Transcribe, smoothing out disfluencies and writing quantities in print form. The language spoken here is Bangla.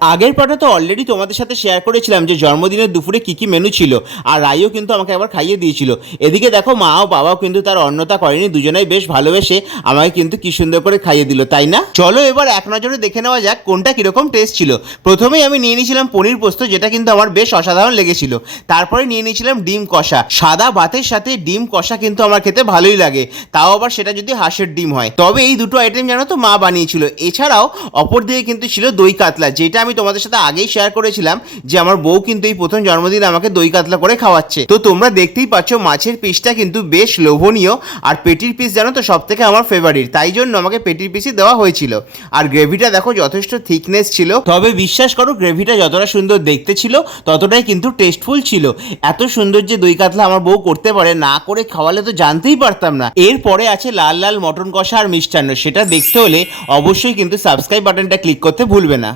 আগের পার্টে তো অলরেডি তোমাদের সাথে শেয়ার করেছিলাম যে জন্মদিনের দুপুরে কি কি মেনু ছিল, আর রাইও কিন্তু আমাকে একবার খাইয়ে দিয়েছিল। এদিকে দেখো মা ও বাবাও কিন্তু তার অন্যতা করেনি, দুজনেই বেশ ভালোবেসে আমাকে কিন্তু কি সুন্দর করে খাইয়ে দিল, তাই না? চলো এবার এক নজরে দেখে নেওয়া যাক কোনটা কিরকম টেস্ট ছিল। প্রথমেই আমি নিয়ে নিয়েছিলাম পনির পোস্ত, যেটা কিন্তু আমার বেশ অসাধারণ লেগেছিল। তারপরে নিয়ে নিয়েছিলাম ডিম কষা। সাদা ভাতের সাথে ডিম কষা কিন্তু আমার খেতে ভালোই লাগে, তাও আবার সেটা যদি হাঁসের ডিম হয়। তবে এই দুটো আইটেম জানো তো মা বানিয়েছিল। এছাড়াও অপর দিকে কিন্তু ছিল দই কাতলা, যেটা আমি তোমাদের সাথে আগেই শেয়ার করেছিলাম যে আমার বউ কিন্তু এই প্রথম জন্মদিন আমাকে দই কাতলা করে খাওয়াচ্ছে। তো তোমরা দেখতেই পাচ্ছ মাছের পিসটা কিন্তু বেশ লোভনীয়, আর পেটির পিস জানো তো সব থেকে আমার ফেভারিট, তাই জন্য আমাকে পেটির পিসই দেওয়া হয়েছিল। আর গ্রেভিটা দেখো যথেষ্ট থিকনেস ছিল, তবে বিশ্বাস করো গ্রেভিটা যতটা সুন্দর দেখতে ছিল ততটাই কিন্তু টেস্টফুল ছিল। এত সুন্দর যে দই কাতলা আমার বউ করতে পারে, না করে খাওয়ালে তো জানতেই পারতাম না। এরপরে আছে লাল লাল মটন কষা আর মিষ্টান্ন, সেটা দেখতে হলে অবশ্যই কিন্তু সাবস্ক্রাইব বাটনটা ক্লিক করতে ভুলবে না।